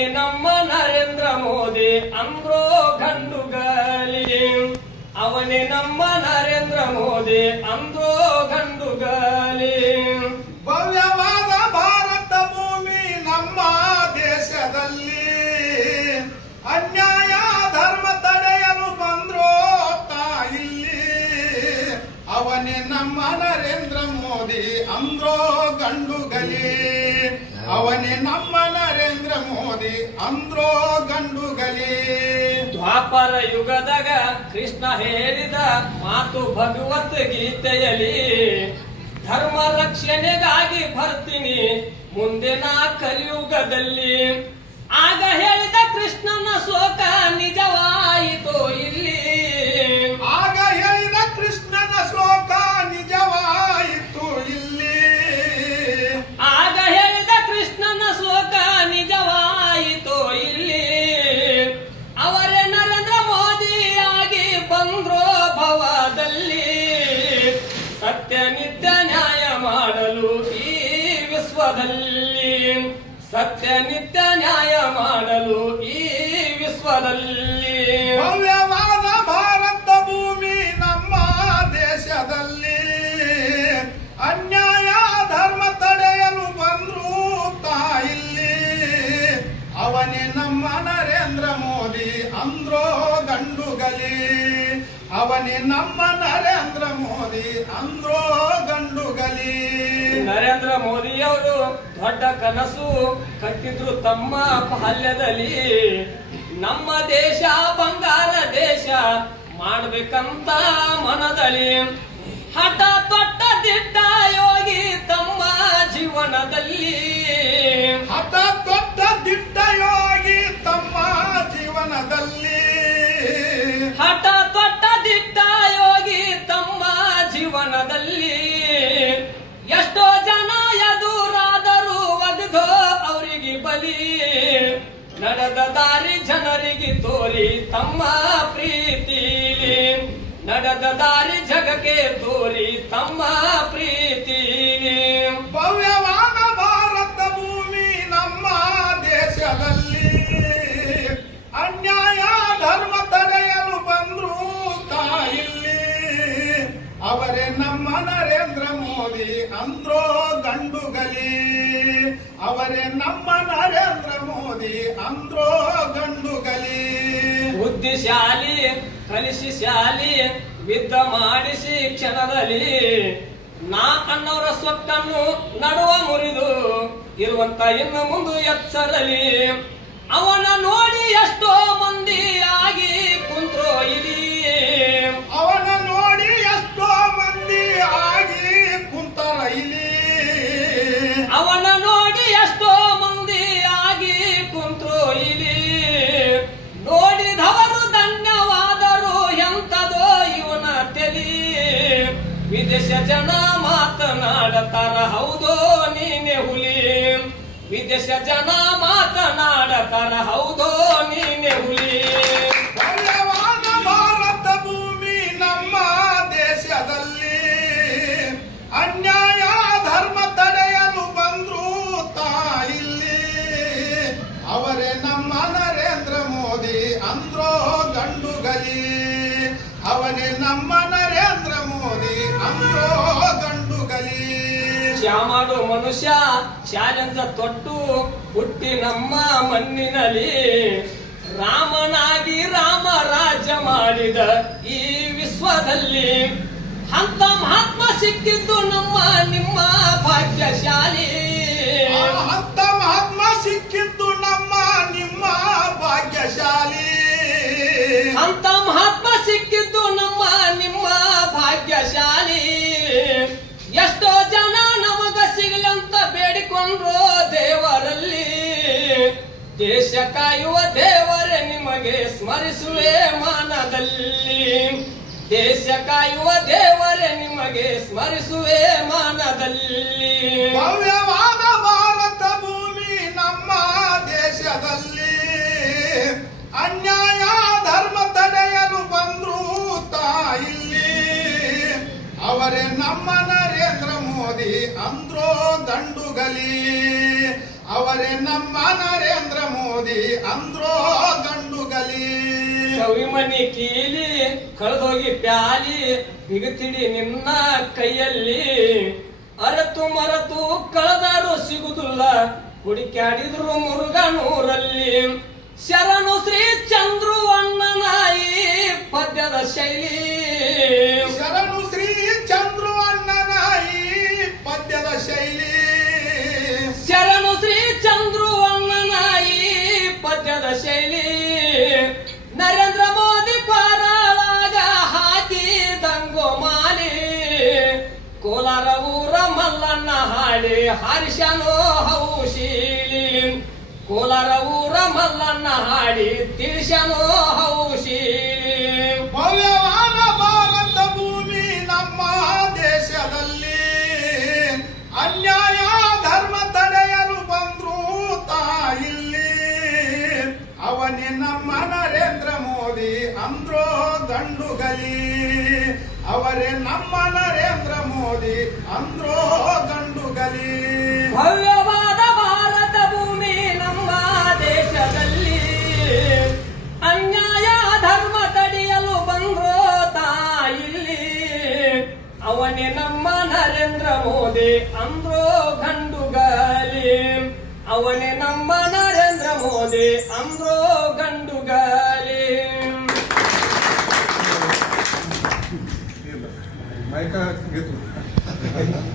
ಅವನೇ ನಮ್ಮ ನರೇಂದ್ರ ಮೋದಿ ಅಂದ್ರೋ ಗಂಡುಗಲಿ. ಅವನೇ ನಮ್ಮ ನರೇಂದ್ರ ಮೋದಿ ಅಂದ್ರೋ ಗಂಡುಗಲಿ. ಭವ್ಯವಾದ ಭಾರತ ಭೂಮಿ ನಮ್ಮ ದೇಶದಲ್ಲಿ ಅನ್ಯಾಯ ಧರ್ಮ ತಡೆಯಲು ಬಂದ್ರೋ ತಾಯಿಲ್ಲಿ. ಅವನೇ ನಮ್ಮ ನರೇಂದ್ರ ಮೋದಿ ಅಂದ್ರೋ ಗಂಡುಗಲಿ. ಅವನೇ ನಮ್ಮ ನರೇಂದ್ರ ಮೋದಿ ಅಂದ್ರೋ ಗಂಡುಗಲಿ. ದ್ವಾಪರ ಯುಗದಾಗ ಕೃಷ್ಣ ಹೇಳಿದ ಮಾತು ಭಗವದ್ಗೀತೆಯಲ್ಲಿ, ಧರ್ಮ ರಕ್ಷಣೆಗಾಗಿ ಬರ್ತೀನಿ ಮುಂದೆ ನಾ ಕಲಿಯುಗದಲ್ಲಿ. ಆಗ ಹೇಳಿದ ಕೃಷ್ಣನ ಶೋಕ ನಿಜವಾಯಿತು ಇಲ್ಲಿ. ಆಗ ಹೇಳಿದ ಕೃಷ್ಣನ ಶ್ಲೋಕ ನಿಜವಾಯಿತು ಇಲ್ಲಿ. ಆಗ ಹೇಳಿದ ಕೃಷ್ಣನ ಶೋಕ ನಿಜವಾಯಿತು ಇಲ್ಲಿ. ಅವರೇ ನರೇಂದ್ರ ಮೋದಿಯಾಗಿ ಬಂದ್ರೋ ಭವದಲ್ಲಿ, ಸತ್ಯ ನಿತ್ಯ ನ್ಯಾಯ ಮಾಡಲು ಈ ವಿಶ್ವದಲ್ಲಿ. ಸತ್ಯ ನಿತ್ಯ ನ್ಯಾಯ ಮಾಡಲು ಈ ವಿಶ್ವದಲ್ಲಿ. ಭವ್ಯವಾದ ಭಾರತ ಭೂಮಿ ನಮ್ಮ ದೇಶದಲ್ಲಿ ಅನ್ಯಾಯ ಧರ್ಮ ತಡೆಯಲು ಬಂದ್ರು ತಾಯಿಲ್ಲಿ. ಅವನೇ ನಮ್ಮ ನರೇಂದ್ರ ಮೋದಿ ಅಂದ್ರೋ ಗಂಡುಗಲಿ. ಅವನೇ ನಮ್ಮ ನರೇಂದ್ರ ಮೋದಿ ಅಂದ್ರೋ ಗಂಡುಗಲಿ. ನರೇಂದ್ರ ಮೋದಿಯವರು ದೊಡ್ಡ ಕನಸು ಕಟ್ಟಿದ್ರು ತಮ್ಮ ಬಾಲ್ಯದಲ್ಲಿ. ನಮ್ಮ ದೇಶ ಬಂಗಾರ ದೇಶ ಮಾಡ್ಬೇಕಂತ ಮನದಲ್ಲಿ. ಹಠ ತೊಟ್ಟ ದಿಟ್ಟ ಯೋಗಿ ತಮ್ಮ ಜೀವನದಲ್ಲಿ. ಹಠ ತೊಟ್ಟ ದಿಟ್ಟ ಯೋಗಿ ತಮ್ಮ ಜೀವನದಲ್ಲಿ. ಹಠ ತೊಟ್ಟ ದಿಟ್ಟ ಯೋಗಿ ತಮ್ಮ ಜೀವನದಲ್ಲಿ. ಎಷ್ಟೋ ಜನ ಎದುರಾದರೂ ಒಗ್ದೋ ಅವರಿಗೆ ಬಲಿ. ನಡೆದ ದಾರಿ ಜನರಿಗೆ ತೋರಿ ತಮ್ಮ ಪ್ರೀತಿ. ನಡೆದ ದಾರಿ ಜಗಕ್ಕೆ ತೋರಿ ತಮ್ಮ ಪ್ರೀತಿ. ಭವ್ಯವಾದ ಭಾರತ ಭೂಮಿ ನಮ್ಮ ದೇಶದಲ್ಲಿ ಅನ್ಯಾಯ ಧರ್ಮ ತಡೆಯಲು ಬಂದ್ರು ತಾಯಿಲ್ಲಿ. ಅವರೇ ನಮ್ಮ ನರೇಂದ್ರ ಮೋದಿ ಅಂದ್ರೋ ಗಂಡುಗಲಿ. ಅವರೇ ನಮ್ಮ ನರೇಂದ್ರ ಮೋದಿ ಅಂದ್ರೋ ಗಂಡುಗಲಿ. ಬುದ್ಧಿಶಾಲಿ ಕಲಿಸಿ ಶಾಲಿ ವಿದ್ಯೆ ಮಾಡಿಸಿ ಕ್ಷಣದಲ್ಲಿ. ನಾ ಅನ್ನೋರ ಸೊಕ್ಕನ್ನು ನಡುವ ಮುರಿದು ಇರುವಂತ ಇನ್ನು ಮುಂದೆ ಎಚ್ಚರಲಿ. ಅವನ ನೋಡಿ ಎಷ್ಟೋ ಮಂದಿ ಆಗಿ ಕುಂತ್ರೋ ಇಲ್ಲಿ. ಅವನ ನೋಡಿ ಎಷ್ಟೋ ಮಂದಿ ಆಗಿ ಕುಂತರ ಇಲ್ಲಿ. ಅವನ ನೋಡಿ ಎಷ್ಟೋ ಮಂದಿ ಆಗಿ ಕುಂತ್ರೋ ಇಲ್ಲಿ. ನೋಡಿದವರು ಧನ್ಯವಾದರು ಎಂತದೋ ಇವನ ತೆಲಿ. ವಿದೇಶ ಜನ ಮಾತನಾಡತಾರ ಹೌದೋ ನೀನೆ ಹುಲಿ. ವಿದೇಶ ಜನ ಮಾತನಾಡತಾರ ಹೌದೋ ನೀನೆ ಹುಲಿ. ಭವ್ಯವಾದ ಭಾರತ ಭೂಮಿ ನಮ್ಮ ದೇಶದಲ್ಲಿ ಅನ್ಯಾಯ ಧರ್ಮ ತಡೆಯಲು ಬಂದ್ರು ತಾಯಿಲ್ಲಿ. ಅವರೇ ನಮ್ಮ ನರೇಂದ್ರ ಮೋದಿ ಅಂದ್ರೋ ಗಂಡುಗಲಿ. ಅವನೇ ನಮ್ಮ ನರೇಂದ್ರ ಮೋದಿ ಅಂದ್ರೋ ಗಂಡುಗಲಿ. ಶ್ಯಾಮಡು ಮನುಷ್ಯ ಚಾಲೆಂಜ ತೊಟ್ಟು ಹುಟ್ಟಿ ನಮ್ಮ ಮಣ್ಣಿನಲ್ಲಿ. ರಾಮನಾಗಿ ರಾಮ ರಾಜ್ಯ ಮಾಡಿದ ಈ ವಿಶ್ವದಲ್ಲಿ. ಅಂತ ಮಹಾತ್ಮ ಸಿಕ್ಕಿದ್ದು ನಮ್ಮ ನಿಮ್ಮ ಭಾಗ್ಯಶಾಲಿ. ಅಂತ ಮಹಾತ್ಮ ಸಿಕ್ಕಿದ್ದು ನಮ್ಮ ನಿಮ್ಮ ಭಾಗ್ಯಶಾಲಿ. ಅಂತ ಮಹಾತ್ಮ ಸಿಕ್ಕಿದ್ದು ನಮ್ಮ ನಿಮ್ಮ ಭಾಗ್ಯಶಾಲಿ. ಎಷ್ಟೋ ಜನ ನಮಗ ಸಿಗಲಂತ ಬೇಡಿಕೊಂಡ್ರು ದೇವರಲ್ಲಿ. ದೇಶ ಕಾಯುವ ದೇವರೇ ನಿಮಗೆ ಸ್ಮರಿಸುವೆ ಮಾನದಲ್ಲಿ. ದೇಶ ಕಾಯುವ ದೇವರೇ ನಿಮಗೆ ಸ್ಮರಿಸುವೆ ಮಾನದಲ್ಲಿ. ಭವ್ಯವಾದ ಭಾರತ ಭೂಮಿ ನಮ್ಮ ದೇಶದಲ್ಲಿ ಅನ್ಯಾಯ ಧರ್ಮ ತಡೆಯಲು ಬಂದ್ರು ತಾಯಿಲ್ಲಿ. ಅವರೇ ನಮ್ಮ ನರೇಂದ್ರ ಮೋದಿ ಅಂದ್ರೋ ಗಂಡುಗಲಿ. ಅವರೇ ನಮ್ಮ ನರೇಂದ್ರ ಮೋದಿ ಕವಿ ಮನಿ ಕೀಲಿ ಕಳೆದೋಗಿ ಪ್ಯಾಲಿ ಬಿಗುತ್ತಿಡಿ ನಿನ್ನ ಕೈಯಲ್ಲಿ ಅರತು ಮರತು ಕಳೆದಾರು ಸಿಗುದಿಲ್ಲ ಹುಡುಕ್ಯಾಡಿದ್ರು ಮುರುಗನೂರಲ್ಲಿ ಶರಣು ಶ್ರೀ ಚಂದ್ರು ಅಣ್ಣನಾಯಿ ಪದ್ಯದ ಶೈಲಿ ಶರಣು ಶ್ರೀ ಚಂದ್ರು ಅಣ್ಣನಾಯಿ ಪದ್ಯದ ಶೈಲಿ ಶರಣು ಶ್ರೀ ಚಂದ್ರು ಅಣ್ಣನಾಯಿ ಪದ್ಯದ ಶೈಲಿ ನರೇಂದ್ರ ಮೋದಿ ಪಾರಾಳಾಗ ಹಾಕಿದಂಗೋ ಮಾಲಿ ಕೋಲಾರ ಊರ ಮಲ್ಲಣ್ಣ ಹಾಡಿ ಹರ್ಷನೋ ಹೌಶೀಲಿ ಕೋಲಾರ ಊರ ಮಲ್ಲಣ್ಣ ಹಾಡಿ ತಿಳಿಸನೋ ಹೌಶೀಲಿ ಭವ್ಯವಾದ ಭಾರತ ಭೂಮಿ ನಮ್ಮ ದೇಶದಲ್ಲಿ ಅನ್ಯಾಯ ಧರ್ಮ ತಡೆಯಲು ಬಂದ್ರು ತಾಯಿಲ್ಲಿ ಅವನೇ ನಮ್ಮ ನರೇಂದ್ರ ಮೋದಿ ಅಂದ್ರೋ ಗಂಡುಗಲಿ ಅವರೇ ನಮ್ಮ ನರೇಂದ್ರ ಮೋದಿ ಅಂದ್ರೋ ಗಂಡುಗಲಿ ಭವ್ಯವಾದ ಭಾರತ ಭೂಮಿ ನಮ್ಮ ದೇಶದಲ್ಲಿ ಅನ್ಯಾಯ ಧರ್ಮ ತಡೆಯಲು ಬಂದ್ರೋ ತಾಯಿಲ್ಲಿ ಅವನೇ ನಮ್ಮ ನರೇಂದ್ರ ಮೋದಿ ಅಂದ್ರೋ ಗಂಡುಗಲಿ ಅವನೇ ನಮ್ಮ ನರೇಂದ್ರ ಮೋದಿ ಅಂದ್ರೋ ಗಂಡುಗಲಿ मायका घेतो